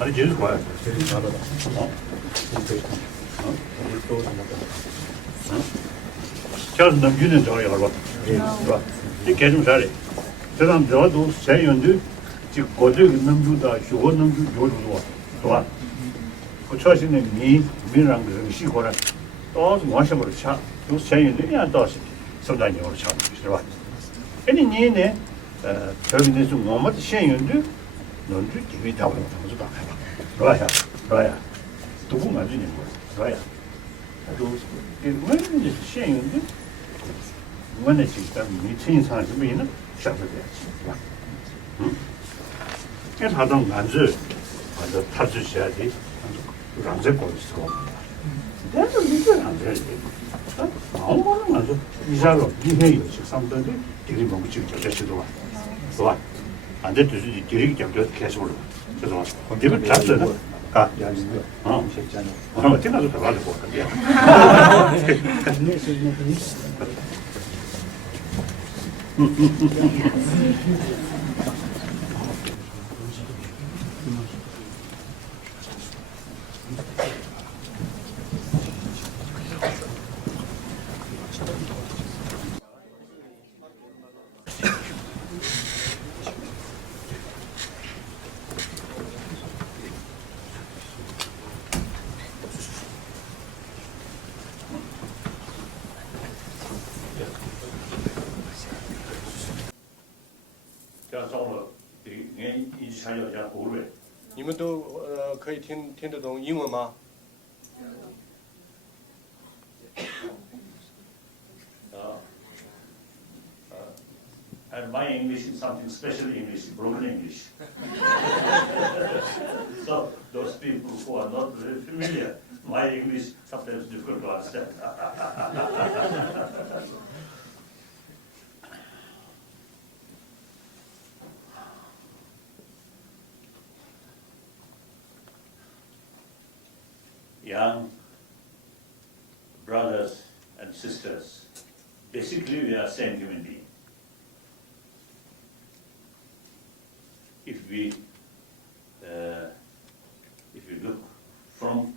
아니 제일 좋아요. 저는 남기는 저기 알아. 이 계속 잘해. 저는 저도 세연도 지 고대 남주다 휴고 남주 요도도 좋아. 그 처신의 미랑 그 시고라 또 뭐셔버려 차. 또 세연도 야 또시 선단이로 차. 싫어. 아니 니네 저기는 좀 너무 세연도 너도 기회 다 보는 거 봐. 좋아야. 누구 맞으는 거야. 좋아야. 또 이게 세연도 원래 진짜 미친 사람 좀 있는 샤브야지. 그래서 하던 간주 먼저 타주셔야지. 간주 거기서. 내가 이거 안 돼. 아무거나 맞아. 이사로 이해요. 식상들이 되게 너무 지금 저시도 와. 좋아. 안 돼도 이제 되게 격려 계속 올라. 그래서 이거 잡잖아. 가. 실제로. 어떻게 나도 더 가지고 갈게요. 제가 저는 이 자료 제가 고르래. 你们都可以听得懂英文吗？ And my English is something special English, broken English. So those people who are not very familiar, my English sometimes difficult to understand. Young brothers and sisters, basically we are same human being. If we look from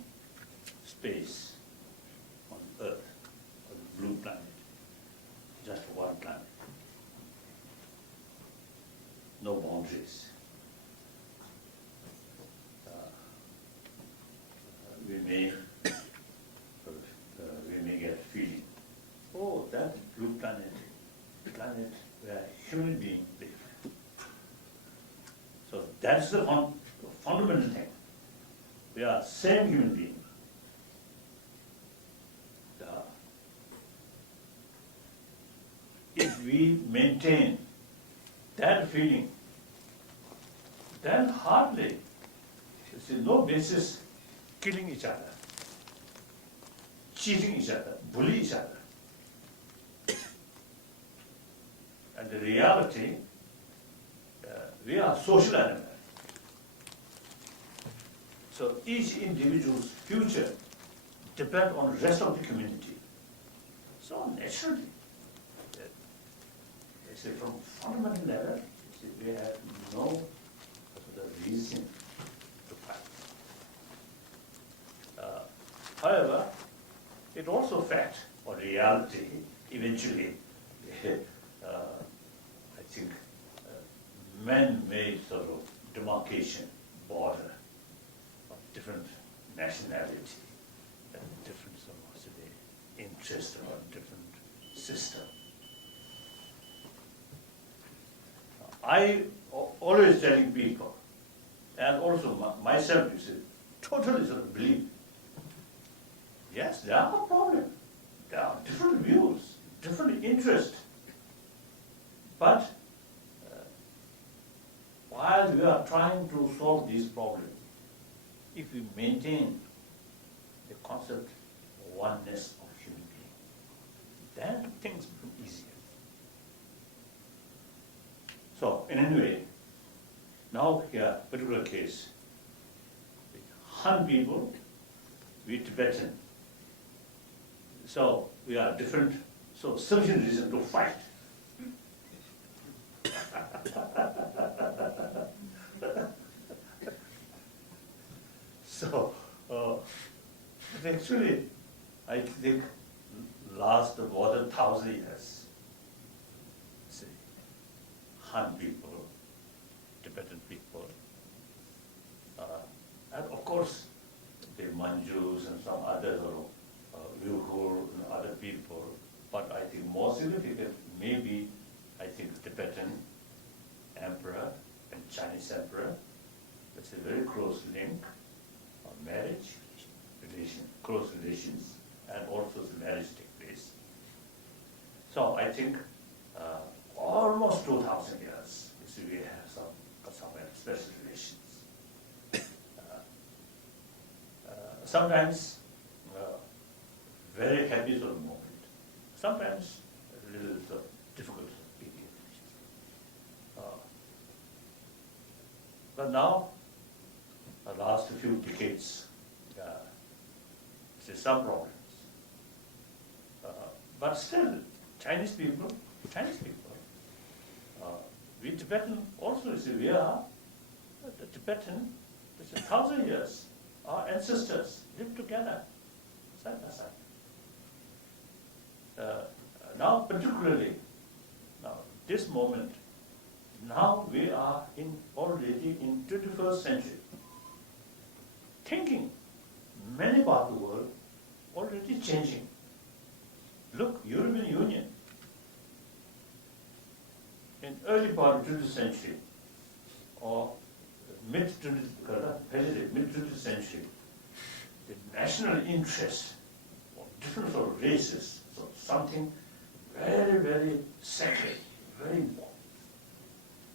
space on Earth, on the blue planet, just one planet, no boundaries. We may get a feeling, oh, that blue planet, planet where human beings live. So that's the fundamental thing. We are same human being. If we maintain that feeling, then hardly, there's no basis killing each other, cheating each other, bully each other. And the reality, we are social animals. So each individual's future depends on the rest of the community. So naturally, from fundamental level, we have no reason to fight. However, it also fact or reality eventually, I think, man-made sort of demarcation border of different nationality and different sort of interest or different system. I always telling people, and also myself, you see, totally sort of believe, yes, there are problems. There are different views, different interests. But while we are trying to solve these problems, if we maintain the concept of oneness of human being, then things become easier. So, in any way, now here, particular case, the Han people, we Tibetan, So we are different, so sufficient reason to fight. So, actually, I think last more than 1,000 years, see, Han people, Tibetan people, and of course, the Manjus and some others, or Uyghur and other people, but I think more significant maybe, I think Tibetan emperor and Chinese emperor. It's a very close link of marriage, close relations, and also the marriage take place. So I think almost 2,000 years, we have some special relations. Sometimes very happy sort of moment, sometimes a little sort of difficult period. But now, the last few decades, there's some problems. But still, Chinese people, we Tibetan also, we are the Tibetan, it's 1,000 years. Our ancestors lived together, side by side. Now, particularly, now this moment, now we are already in 21st century. Thinking, many parts of the world already changing. Look, European Union, in early part of 20th century, or mid-20th century, the national interest of different sort of races, so something very, very sacred, very important.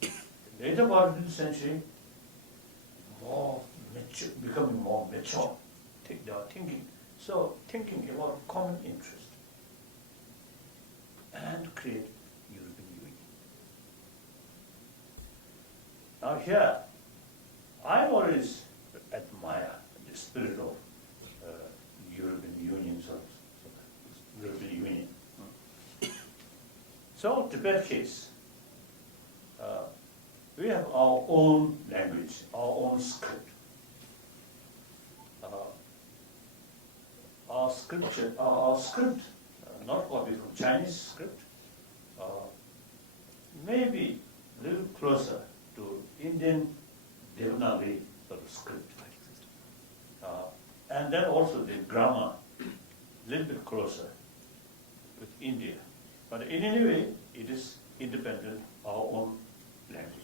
The later part of the 20th century, more mature, becoming more mature, they are thinking. So thinking about common interest and create European Union. Now here, I always admire the spirit of European Union, European Union. So Tibet case, we have our own language, our own script. Our script, not copied from Chinese script, maybe a little closer to Indian Devanagari sort of script. And then also the grammar, a little bit closer with India. But in any way, it is independent, our own language.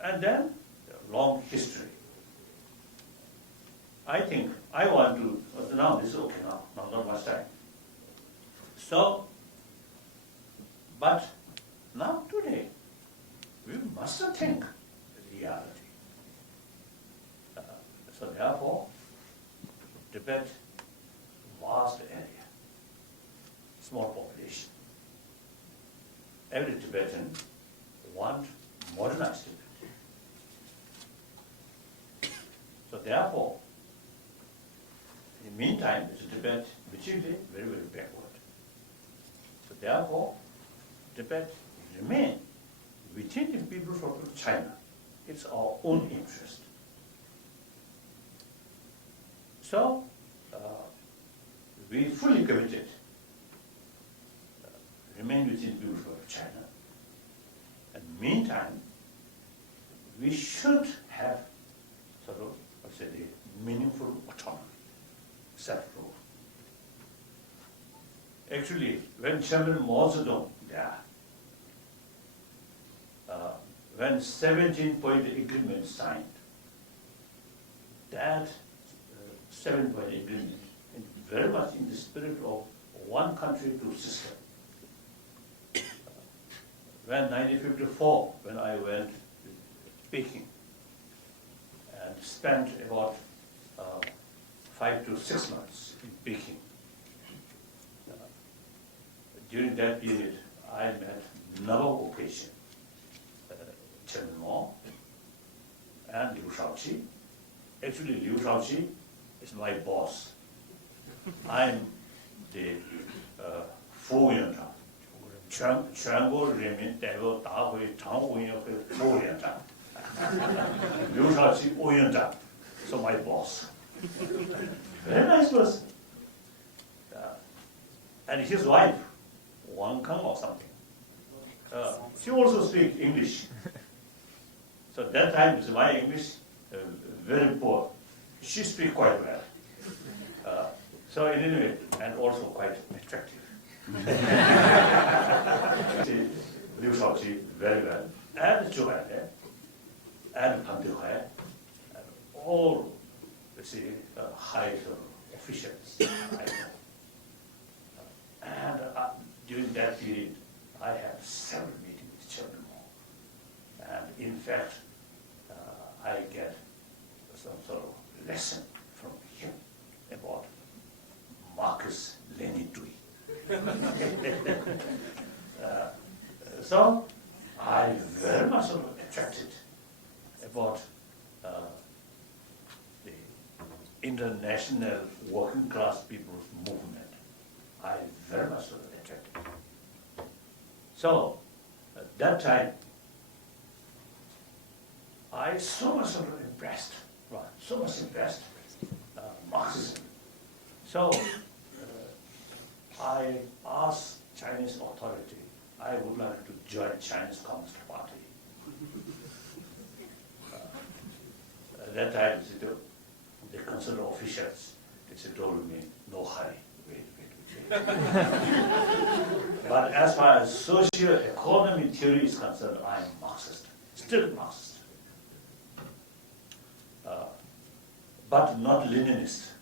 And then, long history. I think I want to, now this is okay now, not much time. So, but now today, we must think reality. So therefore, Tibet, vast area, small population. Every Tibetan wants modernized Tibet. So therefore, in the meantime, it's a Tibet which is very, very backward. So therefore, Tibet remains within the People's Republic of China. It's our own interest. So, we fully committed, remain within the People's Republic of China. And meantime, we should have sort of, let's say, the meaningful autonomy, self-rule. Actually, when Chairman Mao Zedong, when 17-point agreement signed, that 7-point agreement, and very much in the spirit of one country, two system. When 1954, when I went to Peking and spent about 5 to 6 months in Peking, during that period, I met number of occasions Chairman Mao and Liu Shaoqi. Actually, Liu Shaoqi is my boss I'm the副委员长，全国人民代表大会常务委员会副委员长，刘少奇委员长是 my boss. Very nice person. And his wife, Wang Kang or something. She also speaks English. So that time my English very poor. She speaks quite well. So in any way, and also quite attractive. Liu Shaoqi very well, and Zhu Hailai, and Pang Dehuai, and all high officials. And during that period, I had several meetings with Chairman Mao. And in fact, I get some sort of lesson from him about Marcus Leninui. So I very much attracted about the international working class people's movement. I very much attracted. So at that time, I so much impressed, right? So much impressed Marxism. So I asked Chinese authority, I would like to join Chinese Communist Party. At that time, the concerned officials, they told me, no hurry, wait. But as far as socio-economic theory is concerned, I am Marxist, still Marxist. But not Leninist.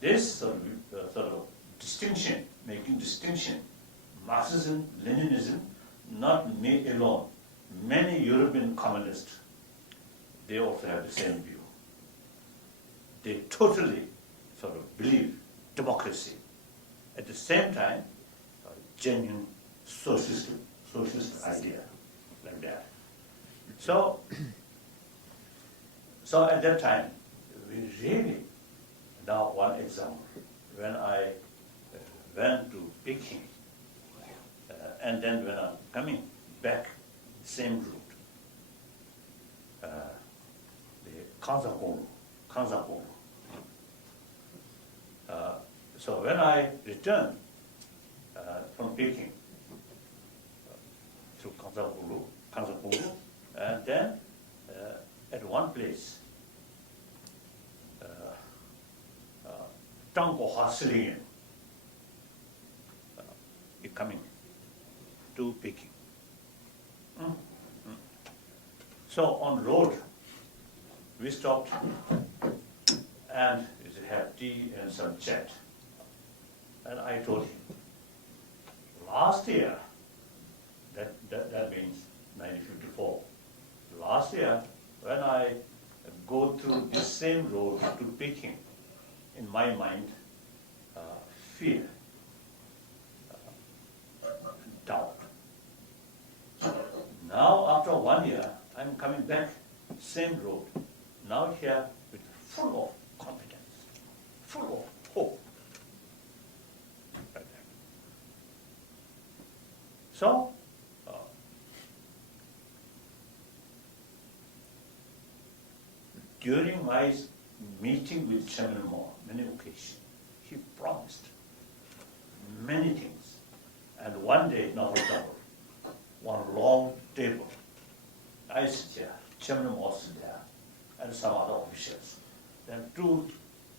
This sort of distinction, making distinction, Marxism, Leninism, not me alone. Many European communists, they also have the same view. They totally sort of believe democracy. At the same time, genuine socialist idea, like that. So at that time, we really, now one example, when I went to Peking, and then when I'm coming back, same route, the Kanzakonu. So when I returned from Peking through Kanzakonu, and then at one place, Tangkoha Silingen, coming to Peking. So on road, we stopped and we had tea and some chat. And I told him, last year, that means 1954, last year, when I go through this same road to Peking, in my mind, fear, doubt. Now, after 1 year, I'm coming back, same road. Now here, with full of confidence, full of hope. Like that. So, during my meeting with Chairman Mao, many occasions, he promised many things. And one day, not double, one long table. I sit here, Chairman Mao sit there, and some other officials. Then 2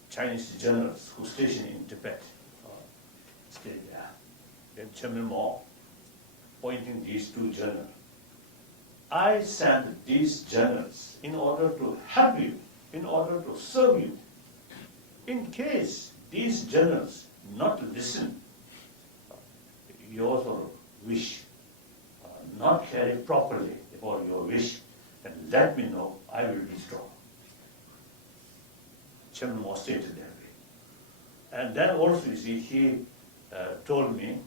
Chinese generals who stationed in Tibet stayed there. Then Chairman Mao pointing these 2 generals. I sent these generals in order to help you, in order to serve you. In case these generals not listen your sort of wish, not carry properly about your wish, then let me know, I will withdraw. Chairman Mao stated that way. And then also, you see, he told me,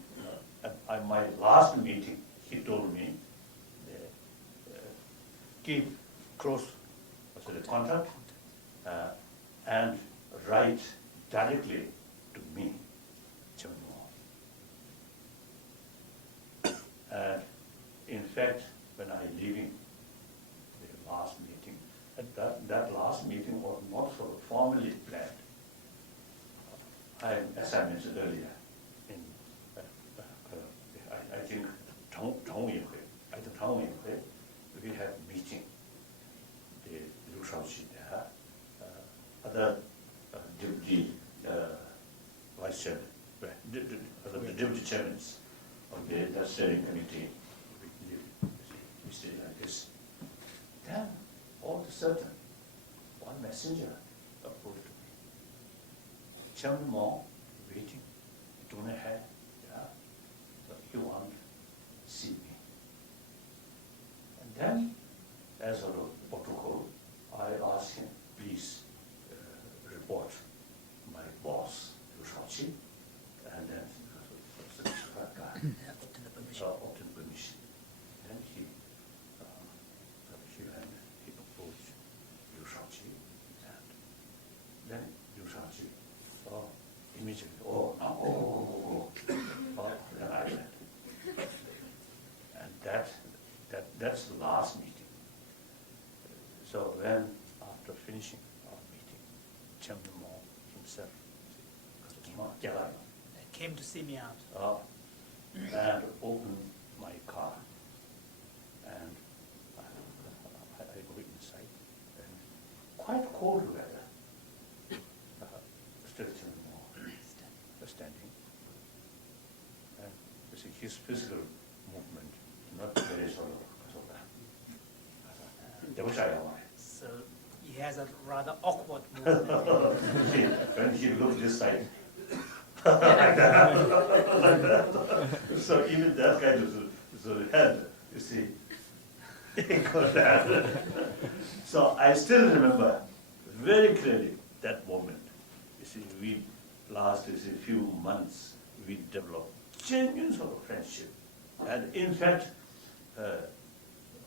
at my last meeting, he told me, keep close contact, and directly to me, Chairman Mao. And in fact, when I leaving the last meeting, that last meeting was not so formally planned. As I mentioned earlier, I think at the town we have meeting. The Liu Shaoqi there, other deputy vice chairman, the deputy chairmen of the steering committee, we stay like this. Then all of a sudden, one messenger approached me. Chairman Mao waiting, don't have, yeah, so he want to see me. And then, as a protocol, I asked him, please report my boss, Liu Shaoqi, and then obtain permission. Then he approached Liu Shaoqi, and then Liu Shaoqi immediately, then I went. And that's the last meeting. So when, after finishing our meeting, Chairman Mao himself Came to see me out. and opened my car, and I go inside, and quite cold weather. Still Chairman Mao standing, and you see his physical movement not very sort of So he has a rather awkward movement. See, when he looked this side, like that. So even that kind of head, you see, it goes down. So I still remember very clearly that moment. You see, we last few months, we developed genuine sort of friendship. And in fact,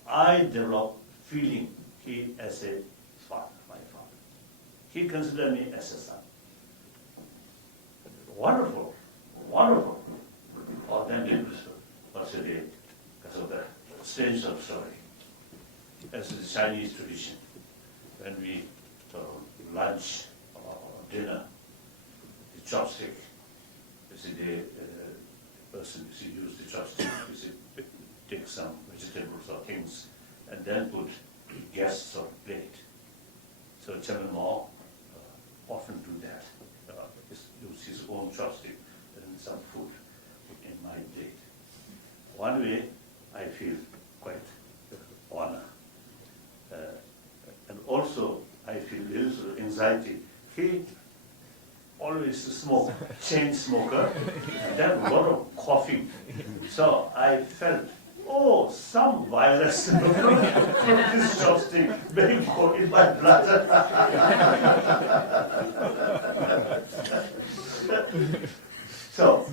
I developed feeling he as a father, my father. He considered me as a son. Wonderful, wonderful. Authentic, what's it, because of the strange sort of story. As the Chinese tradition, when we lunch or dinner, the chopstick, you see, the person use the chopstick, you see, take some vegetables or things, and then put guests on plate. So Chairman Mao often do that. Use his own chopstick and some food in my plate. One way I feel quite honor. And also I feel there is anxiety. He always smoke, chain smoker, and then a lot of coughing. So I felt, some virus from this chopstick being caught in my blood. So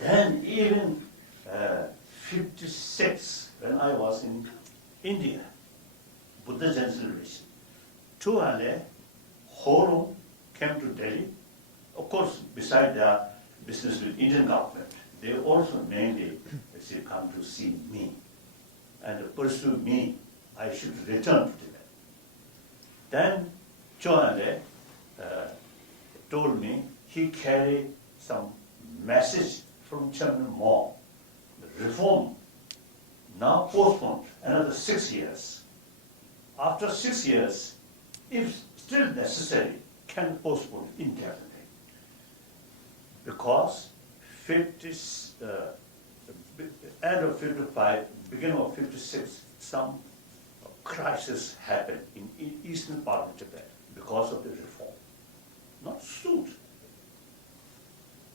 then even 56, when I was in India, Buddha Jain celebration, 200 whole came to Delhi. Of course, beside their business with Indian government, they also mainly come to see me and pursue me. I should return to Tibet. Then Chohande told me he carried some message from Chairman Mao, the reform, now postponed another 6 years. After 6 years, if still necessary, can postpone indefinitely. Because end of 55, beginning of 56, some crisis happened in eastern part of Tibet because of the reform. Not suit.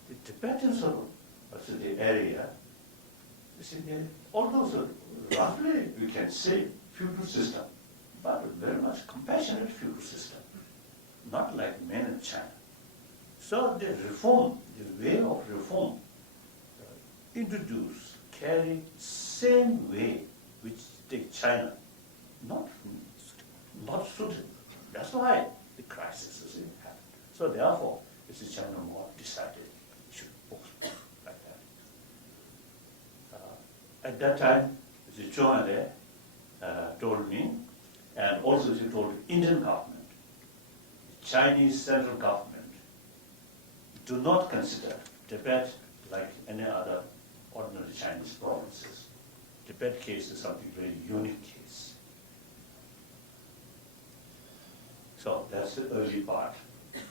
The Tibetans of the area, although roughly we can say feudal system, but very much compassionate feudal system, not like mainland China. So the reform, the way of reform introduced, carry same way which take China, not suitable. That's why the crisis happened. So therefore, Mr. Chairman Moore decided he should postpone like that. At that time, Mr. Chouale told me, and also he told the Indian government, the Chinese central government, do not consider Tibet like any other ordinary Chinese provinces. Tibet case is something very unique case. So that's the early part of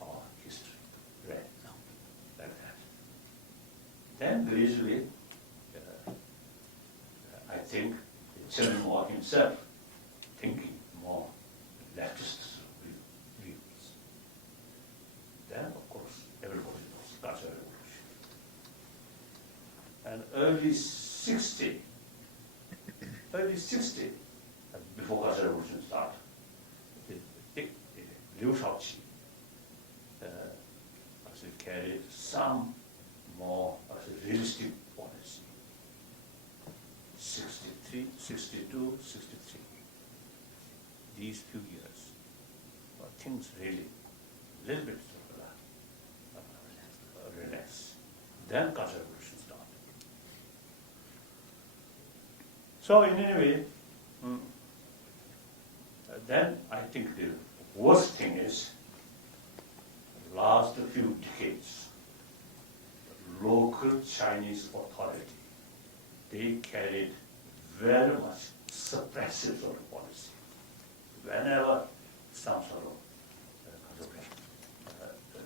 our history, right now, like that. Then gradually, I think Chairman Mao himself thinking more leftist views. Then, of course, everybody knows Cultural Revolution. And early 60, before Cultural Revolution started, Liu Shaoqi carried some more realistic policy. 63, 62, 63. These few years, things really a little bit relaxed. Then Cultural Revolution started. So in any way, then I think the worst thing is, last few decades, local Chinese authority, they carried very much suppressive sort of policy. Whenever some sort of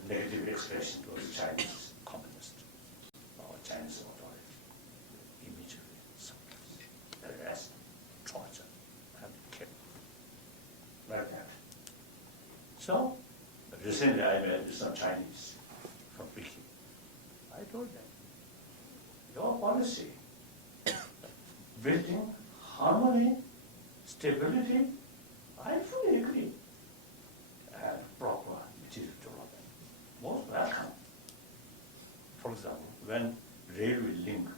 negative expression towards Chinese communist or Chinese authority, immediately suppress, arrest, torture, and kill. Like that. So, recently I met some Chinese from Peking. I told them, your policy, building harmony, stability, I fully agree. And proper material development, most welcome. For example, when railway link,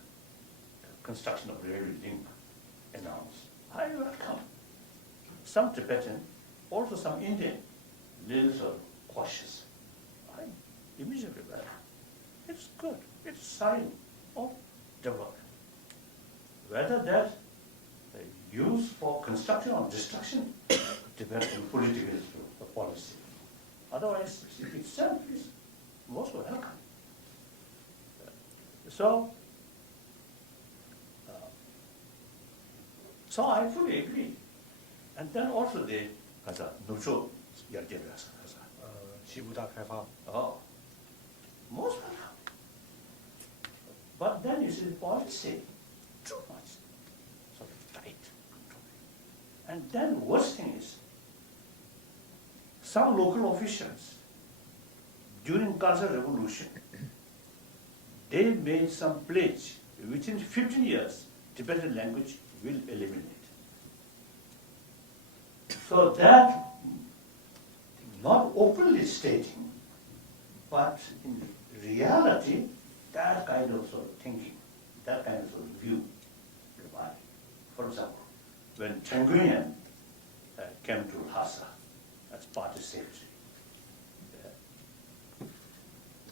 construction of railway link announced, I welcome. Some Tibetan, also some Indian, little cautious. I immediately welcome. It's good. It's a sign of development. Whether that used for construction or destruction depends on political policy. Otherwise, itself is most welcome. So I fully agree. And then also the neutral西部大开发 oh, most welcome. But then you see the policy, too much, sort of tight control. And then worst thing is, some local officials, during Cultural Revolution, they made some pledge, within 15 years, Tibetan language will eliminate. So that, not openly stating, but in reality, that kind of sort of thinking, that kind of sort of view prevailed. For example, when Tanguyen came to Lhasa as party secretary,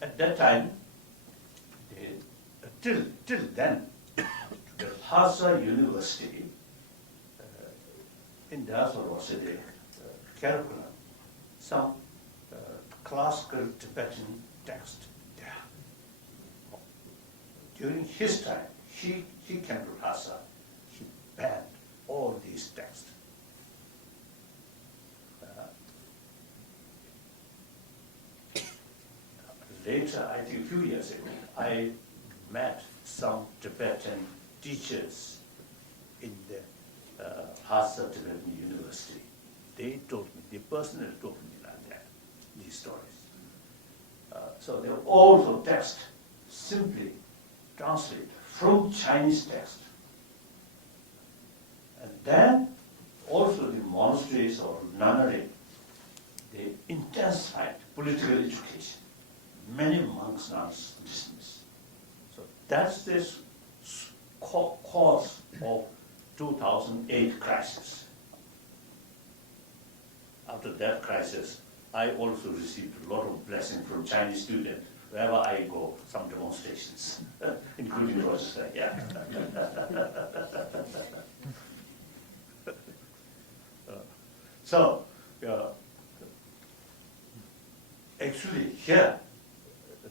at that time, till then, the Lhasa University, in their sort of the curriculum, some classical Tibetan text there. During his time, he came to Lhasa, he banned all these texts. Later, I think a few years ago, I met some Tibetan teachers in the Lhasa Tibetan University. They told me, they personally told me like that, these stories. So they were also text simply translated from Chinese text. And then also the monasteries or nunnery, they intensified political education. Many monks now dismissed. So that's this cause of 2008 crisis. After that crisis, I also received a lot of blessing from Chinese students wherever I go, some demonstrations, including Rochester, yeah. So, actually here,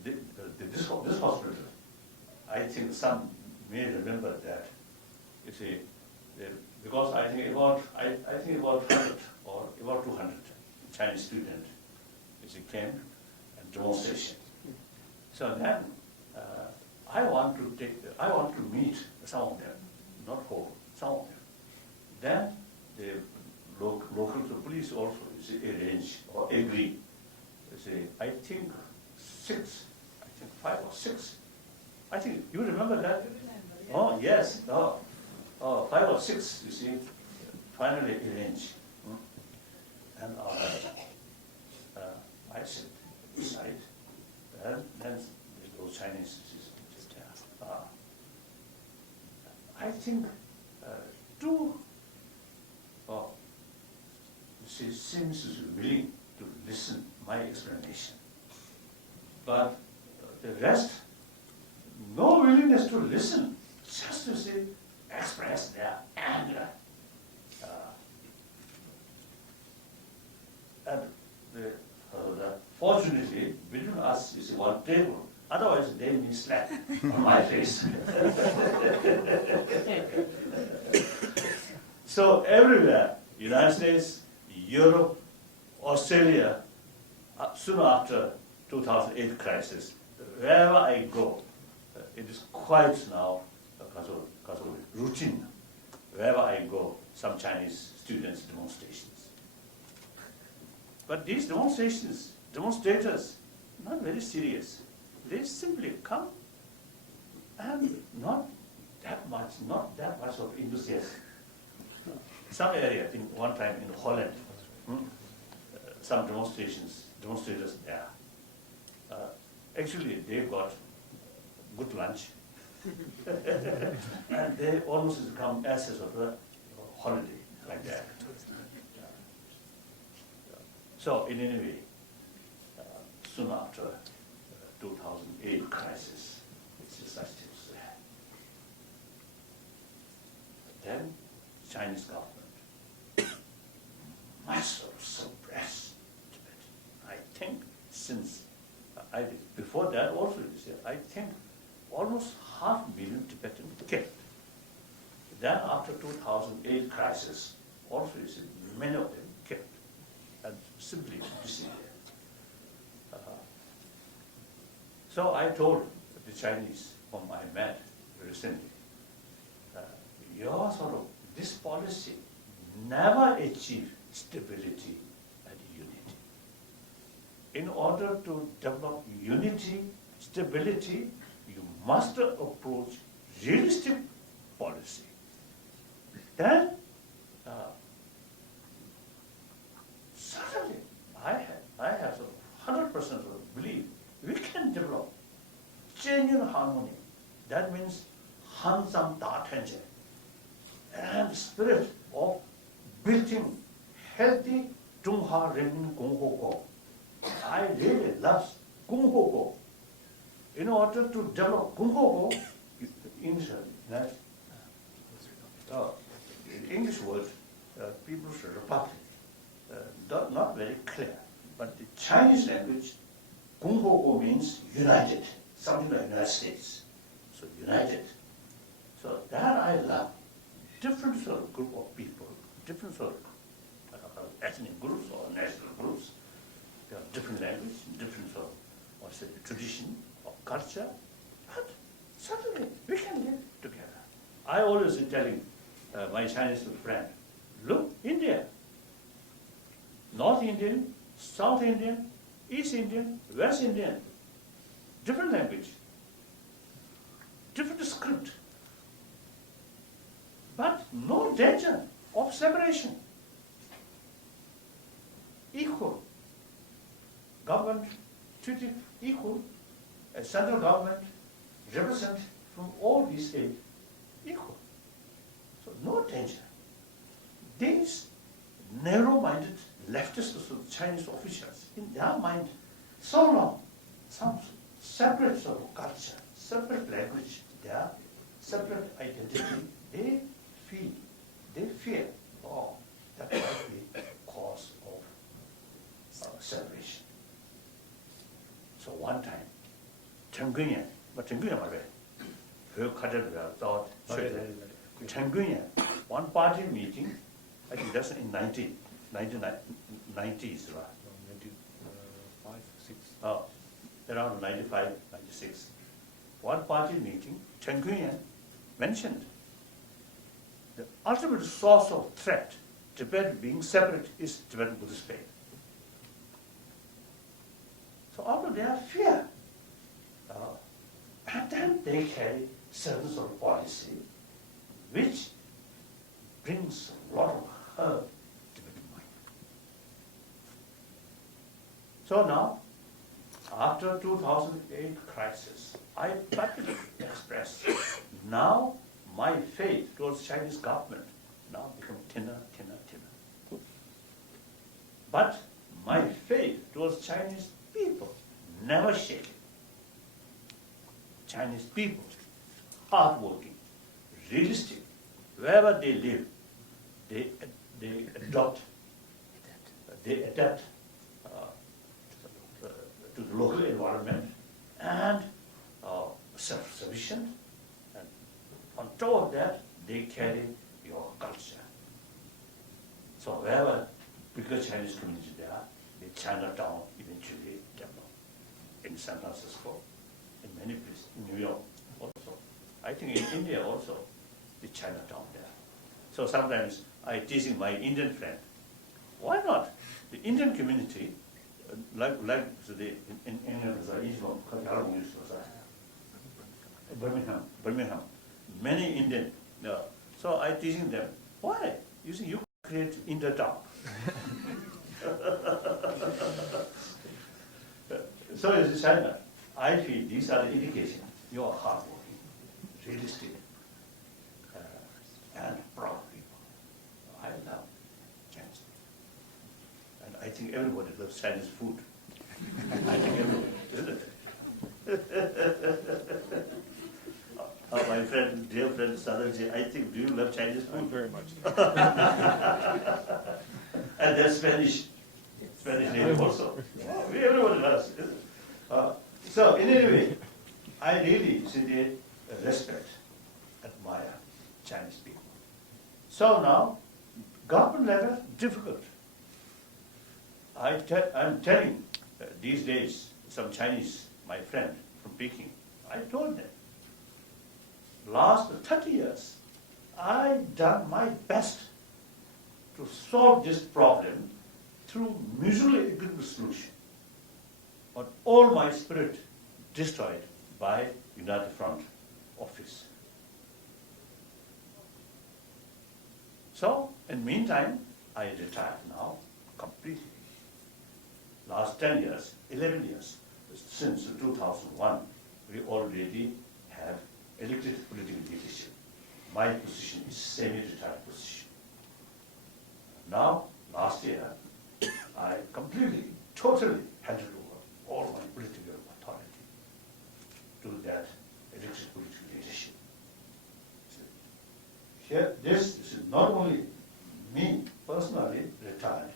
this hospital, I think some may remember that, you see, because I think about 100 or about 200 Chinese students, you see, came and demonstration. So then, I want to meet some of them, not all, some of them. Then the local police also, you see, arrange or agree. You see, I think 5 or 6. I think you remember that? Oh yes. Oh, 5 or 6. You see, finally arranged. And I said, decide. Then those Chinese. I think 2. She seems willing to listen my explanation, but the rest, no willingness to listen, just to say, express their anger. And fortunately, between us is one table. Otherwise, they may slap on my face. So everywhere, United States, Europe, Australia, soon after 2008 crisis, wherever I go, it is quite now routine. Wherever I go, some Chinese students' demonstrations. But these demonstrators, not very serious. They simply come and not that much of enthusiasm. Some area, in one time in Holland, some demonstrators there. Actually, they got good lunch, and they almost become assets of a holiday like that. So, in any way, soon after 2008 crisis, it's just such things there. Then, Chinese government must have suppressed Tibet. I think since, before that also, I think almost 500,000 Tibetans killed. Then after 2008 crisis, also many of them killed and simply disappeared. So I told the Chinese whom I met recently, this policy never achieved stability and unity. In order to develop unity, stability, you must approach realistic policy. Then, certainly, I have 100% belief we can develop genuine harmony. That means Hansam Da Tenje, and spirit of building healthy Zhonghua Renmin Gongho Go. I really love Gongho Go. In order to develop Gongho Go, the English word, People's Republic, not very clear, but the Chinese language, Gongho Go means united, something like United States. So united. So that I love. Different sort of group of people, different sort of ethnic groups or national groups. They have different language, different sort of tradition or culture, but certainly we can live together. I always telling my Chinese friend, look, India, North Indian, South Indian, East Indian, West Indian, different language, different script, but no danger of separation. Equal. Government treated equal, a central government represent from all these states equal. So no danger. These narrow-minded leftist Chinese officials, in their mind, so long, some separate sort of culture, separate language, their separate identity, they fear, oh, that might be cause of separation. So one time, Tenguyen, but Tenguyen was very thought, Tenguyen, one party meeting, I think that's in 1990s, right? 95, 6. Around 95, 96. One party meeting, Chen Guiyan mentioned the ultimate source of threat, Tibet being separate, is Tibetan Buddhist faith. So out of their fear, and then they carry certain sort of policy which brings a lot of hurt to Tibetan mind. So now, after 2008 crisis, I publicly expressed, now my faith towards Chinese government now become thinner. But my faith towards Chinese people never shaken. Chinese people, hardworking, realistic, wherever they live, they adapt to the local environment and self-sufficient. And on top of that, they carry your culture. So wherever bigger Chinese community there are, the Chinatown eventually develop. In San Francisco, in many places, in New York also. I think in India also, the Chinatown there. So sometimes I teasing my Indian friend, why not? The Indian community, like the in Birmingham, many Indian. So I teasing them, why? You create India town. So as China, I feel these are the indications you are hardworking, realistic, and proud people. I love Chinese. And I think everybody loves Chinese food. I think everybody, isn't it? My friend, dear friend Sadarji, I think, do you love Chinese food? Very much. And then Spanish name also. Everyone loves. So in any way, I really respect, admire Chinese people. So now, government level, difficult. I'm telling these days, some Chinese, my friend from Peking, I told them, last 30 years, I've done my best to solve this problem through mutually agreeable solution. But all my spirit destroyed by United Front office. So, in the meantime, I retired now completely. Last 10 years, 11 years, since 2001, we already have elected political leadership. My position is semi-retired position. Now, last year, I completely, totally handed over all my political authority to that elected political leadership. Here, this is not only me personally retired,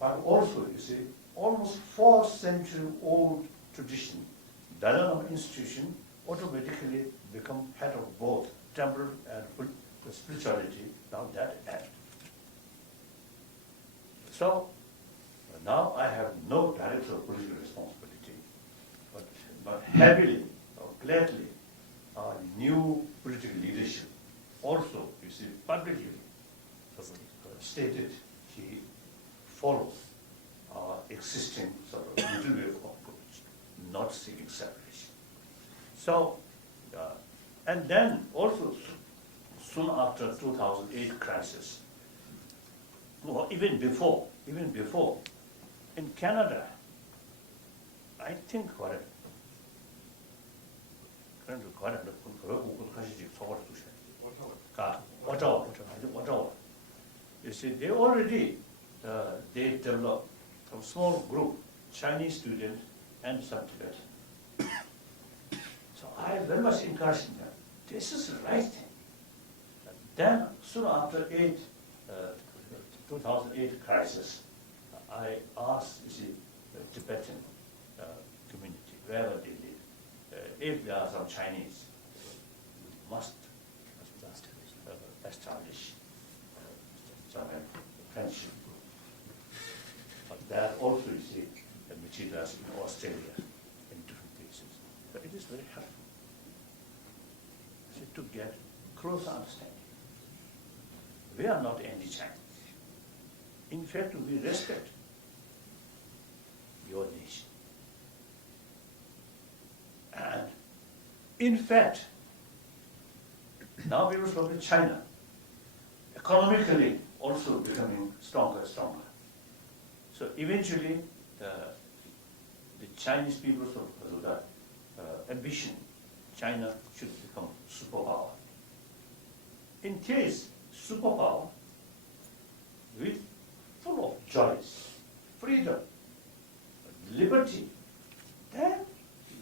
but also, you see, almost 4-century-old tradition, Dalai Lama institution automatically become head of both temple and spirituality, now that end. So now I have no direct or political responsibility, but heavily or gladly new political leadership also, you see, publicly stated he follows existing sort of middle way of approach, not seeking separation. So, and then also soon after 2008 crisis, or even before, in Canada, I think Ottawa. You see, they already they developed a small group, Chinese students and some Tibetan. So I very much encouraged them. This is the right thing. Then soon after 2008 crisis, I asked the Tibetan community, wherever they live, if there are some Chinese, must establish some friendship. But there also, you see, the materials in Australia, in different places. So it is very helpful to get closer understanding. We are not anti-Chinese. In fact, we respect your nation. And in fact, now we will talk in China, economically also becoming stronger and stronger. So eventually, the Chinese people have the ambition, China should become superpower. In case superpower, with full of joys, freedom, liberty, then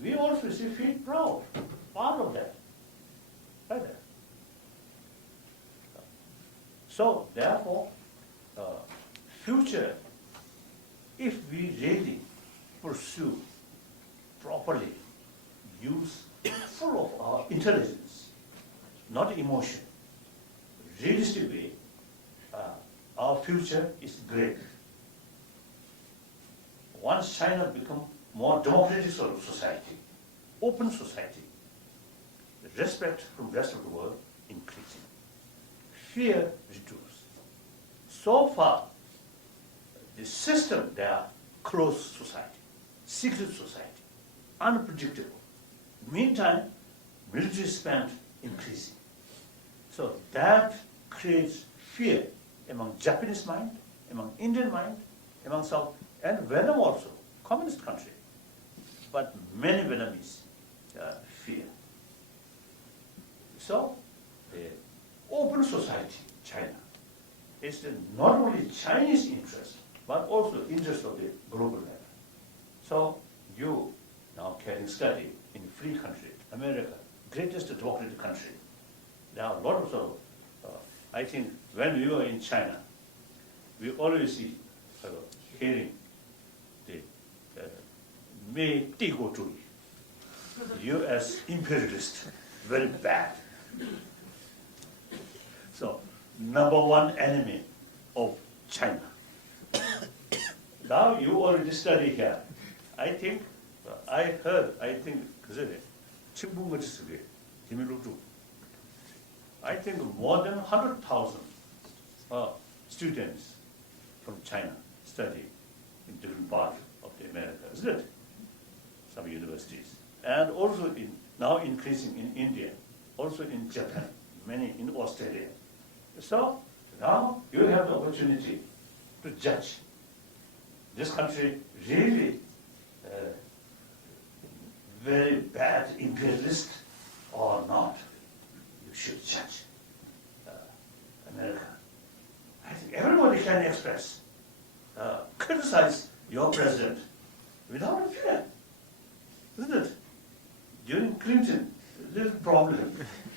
we also feel proud, part of that. Right there. So therefore, future, if we really pursue properly, use full of our intelligence, not emotion, realistic way, our future is great. Once China become more democratic society, open society, the respect from the rest of the world increasing, fear reduced. So far, the system, they are closed society, secret society, unpredictable. Meantime, military spend increasing. So that creates fear among Japanese mind, among Indian mind, among South, and Vietnam also, communist country. But many Vietnamese fear. So, the open society, China, is not only Chinese interest, but also interest of the global level. So, you now can study in free country, America, greatest democratic country. There are a lot of, I think when we were in China, we always see, hearing the Mei Digozhui, US imperialist, very bad. So, number one enemy of China. Now you already study here. I think, I heard, I think, I think more than 100,000 students from China study in different parts of the America, isn't it? Some universities. And also now increasing in India, also in Japan, many in Australia. So now you have the opportunity to judge this country really very bad imperialist or not. You should judge America. I think everybody can express, criticize your president without fear, isn't it? During Clinton, little problem.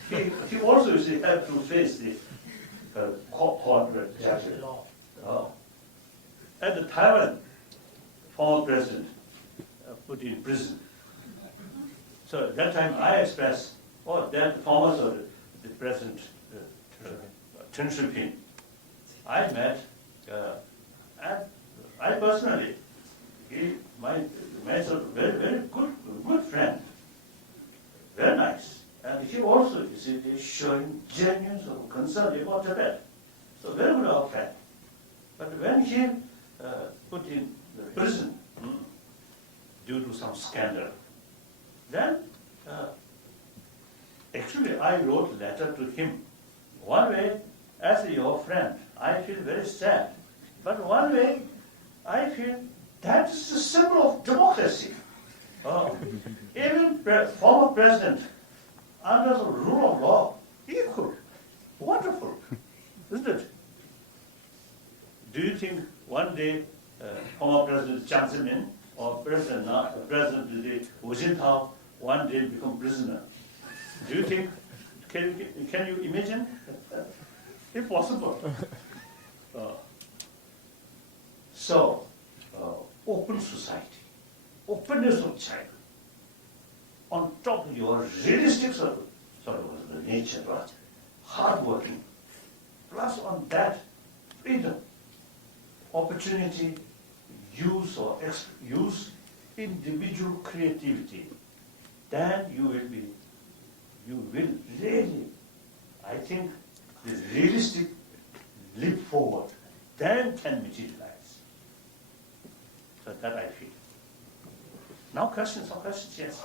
He also had to face the court judgment. At the Taiwan, former president put in prison. So at that time I expressed, that former the president, Chen Shiping, I met, and I personally, my sort of very good friend, very nice. And he also, you see, is showing genuine sort of concern about Tibet. So very good our friend. But when he put in prison due to some scandal, then actually I wrote a letter to him. One way, as your friend, I feel very sad. But one way, I feel that is the symbol of democracy. Even former president, under the rule of law, equal, wonderful, isn't it? Do you think one day, former President Jiang Zemin or President Hu Jintao one day become prisoner. Do you think, can you imagine? Impossible. So, open society, openness of China, on top of your realistic sort of the nature, right? Hardworking, plus on that freedom, opportunity, use individual creativity, then you will really, I think, the realistic leap forward, then can materialize. So that I feel. Now questions, yes.